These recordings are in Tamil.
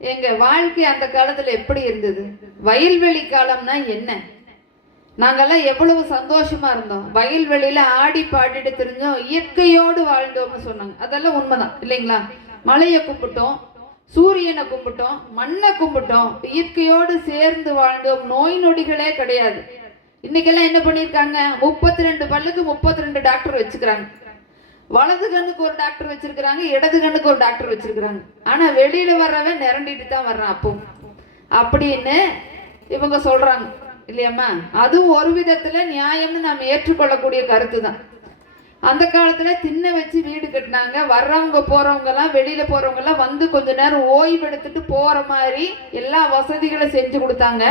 எங்கள் வாழ்க்கை அந்த காலத்தில் எப்படி இருந்தது? வயல்வெளி காலம்னா என்ன? நாங்கெல்லாம் எவ்வளவு சந்தோஷமா இருந்தோம். வயல்வெளியில ஆடி பாடிட்டு தெரிஞ்சோம். இயற்கையோடு வாழ்ந்தோம்னு சொன்னாங்க. அதெல்லாம் உண்மைதான். இல்லைங்களா? மலையை கும்பிட்டோம். சூரியனை கும்பிட்டோம். மண்ணை கும்பிட்டோம். இயற்கையோடு சேர்ந்து வாழ்ந்தோம். நோய் நொடிகளே கிடையாது. இன்னைக்கெல்லாம் என்ன பண்ணியிருக்காங்க? முப்பத்தி ரெண்டு பல்லுக்கு முப்பத்தி ரெண்டு டாக்டர் வச்சுக்கிறாங்க. வலது கண்ணுக்கு ஒரு டாக்டர் வச்சிருக்கிறாங்க இடது கண்ணுக்கு ஒரு டாக்டர் வச்சிருக்கிறாங்க. ஆனா வெளியில வர்றவன் நிரண்டிட்டு தான் வர்றான் அப்போ. அப்படின்னு இவங்க சொல்றாங்க. இல்லையாம்மா? அதுவும் ஒரு விதத்துல நியாயம்னு நாம் ஏற்றுக்கொள்ளக்கூடிய கருத்து தான் அந்த காலத்துல தின்ன வச்சு வீடு கட்டினாங்க. வர்றவங்க போறவங்க எல்லாம் வெளியில போறவங்க எல்லாம் வந்து கொஞ்ச நேரம் ஓய்வு எடுத்துட்டு போற மாதிரி எல்லா வசதிகளும் செஞ்சு கொடுத்தாங்க.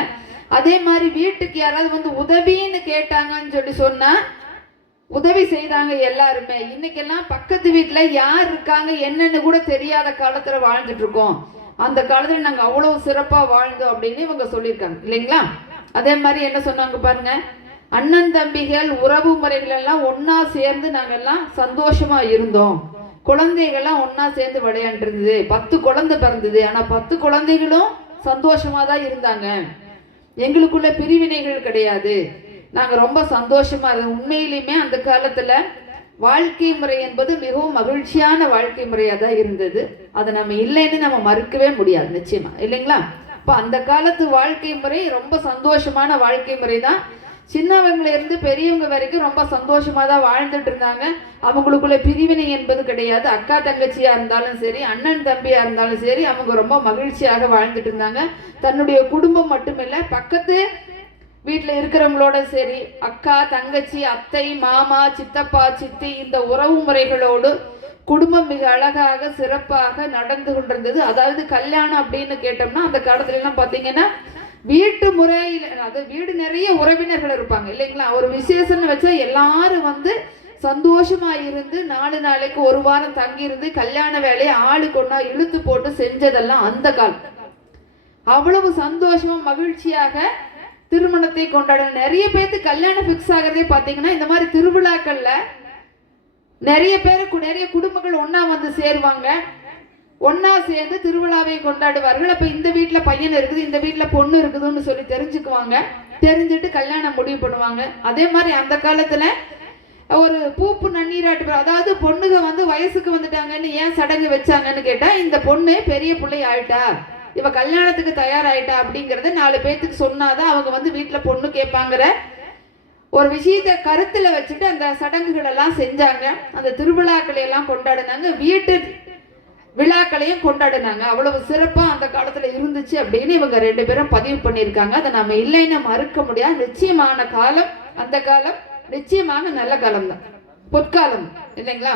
அதே மாதிரி வீட்டுக்கு யாராவது வந்து உதவின்னு கேட்டாங்கன்னு சொல்லி சொன்னா உதவி செய்தாங்க எல்லாருமே. இன்னைக்கெல்லாம் பக்கத்து வீட்டில் யார் இருக்காங்க என்னன்னு கூட தெரியாத காலத்தில் வாழ்ந்துட்டு இருக்கோம். அந்த காலத்தில் நாங்கள் அவ்வளோ சிறப்பாக வாழ்ந்தோம் அப்படின்னு இவங்க சொல்லியிருக்காங்க. இல்லைங்களா? அதே மாதிரி என்ன சொன்னாங்க பாருங்க அண்ணன் தம்பிகள் உறவு முறைகள் எல்லாம் ஒன்னா சேர்ந்து நாங்கெல்லாம் சந்தோஷமா இருந்தோம். குழந்தைகள்லாம் ஒன்னா சேர்ந்து விளையாண்டுருந்தது. பத்து குழந்தை பிறந்தது. ஆனா பத்து குழந்தைகளும் சந்தோஷமா தான் இருந்தாங்க. எங்களுக்குள்ள பிரிவினைகள் கிடையாது. நாங்கள் ரொம்ப சந்தோஷமாக இருந்தோம். உண்மையிலுமே அந்த காலத்தில் வாழ்க்கை முறை என்பது மிகவும் மகிழ்ச்சியான வாழ்க்கை முறையாக தான் இருந்தது. அதை நம்ம இல்லைன்னு நம்ம மறுக்கவே முடியாது நிச்சயமா. இல்லைங்களா? இப்போ அந்த காலத்து வாழ்க்கை முறை ரொம்ப சந்தோஷமான வாழ்க்கை முறை தான். சின்னவங்கள இருந்து பெரியவங்க வரைக்கும் ரொம்ப சந்தோஷமாக தான் வாழ்ந்துட்டு இருந்தாங்க. அவங்களுக்குள்ள பிரிவினை என்பது கிடையாது. அக்கா தங்கச்சியாக இருந்தாலும் சரி அண்ணன் தம்பியாக இருந்தாலும் சரி அவங்க ரொம்ப மகிழ்ச்சியாக வாழ்ந்துட்டு இருந்தாங்க. தன்னுடைய குடும்பம் மட்டுமில்லை பக்கத்து வீட்டில் இருக்கிறவங்களோட சரி அக்கா தங்கச்சி அத்தை மாமா சித்தப்பா சித்தி இந்த உறவு முறைகளோடு குடும்பம் மிக அழகாக சிறப்பாக நடந்து கொண்டிருந்தது. அதாவது கல்யாணம் அப்படின்னு கேட்டோம்னா அந்த காலத்துலலாம் பார்த்தீங்கன்னா வீட்டு முறையில் அது வீடு நிறைய உறவினர்கள் இருப்பாங்க இல்லைங்களா? ஒரு விசேஷம்னு வச்சா எல்லாரும் வந்து சந்தோஷமா இருந்து நாலு நாளைக்கு ஒரு வாரம் தங்கியிருந்து கல்யாண வேலையை ஆளு கொண்டா இழுத்து போட்டு செஞ்சதெல்லாம் அந்த காலம். அவ்வளவு சந்தோஷமா மகிழ்ச்சியாக திருமணத்தை கொண்டாட நிறைய பேர்த்து கல்யாணம் ஃபிக்ஸ் ஆகிறதே பார்த்தீங்கன்னா இந்த மாதிரி திருவிழாக்களில் நிறைய பேர் நிறைய குடும்பங்கள் ஒன்றா வந்து சேருவாங்க. ஒன்றா சேர்ந்து திருவிழாவை கொண்டாடுவார்கள். அப்போ இந்த வீட்டில் பையன் இருக்குது இந்த வீட்டில் பொண்ணு இருக்குதுன்னு சொல்லி தெரிஞ்சுக்குவாங்க. தெரிஞ்சுட்டு கல்யாணம் முடிவு பண்ணுவாங்க. அதே மாதிரி அந்த காலத்தில் ஒரு பூப்பு நன்னீராட்டு அதாவது பொண்ணுங்க வந்து வயசுக்கு வந்துட்டாங்கன்னு ஏன் சடங்கு வச்சாங்கன்னு கேட்டால் இந்த பொண்ணு பெரிய பிள்ளை ஆயிட்டா. இவ கல்யாணத்துக்கு தயாராயிட்டா அப்படிங்கிறத நாலு பேர்த்துக்கு சொன்னாதான் அவங்க வந்து வீட்டில் பொண்ணு கேட்பாங்கிற ஒரு விஷயத்த கருத்தில் வச்சுட்டு அந்த சடங்குகள் எல்லாம் செஞ்சாங்க. அந்த திருவிழாக்களை எல்லாம் கொண்டாடினாங்க. வீட்டு விழாக்களையும் கொண்டாடினாங்க. அவ்வளவு சிறப்பாக அந்த காலத்தில் இருந்துச்சு அப்படின்னு இவங்க ரெண்டு பேரும் பதிவு பண்ணியிருக்காங்க. அதை நம்ம இல்லைன்னு மறுக்க முடியாது. நிச்சயமான காலம் அந்த காலம் நிச்சயமாக நல்ல காலம் தான் பொற்காலம் இல்லைங்களா?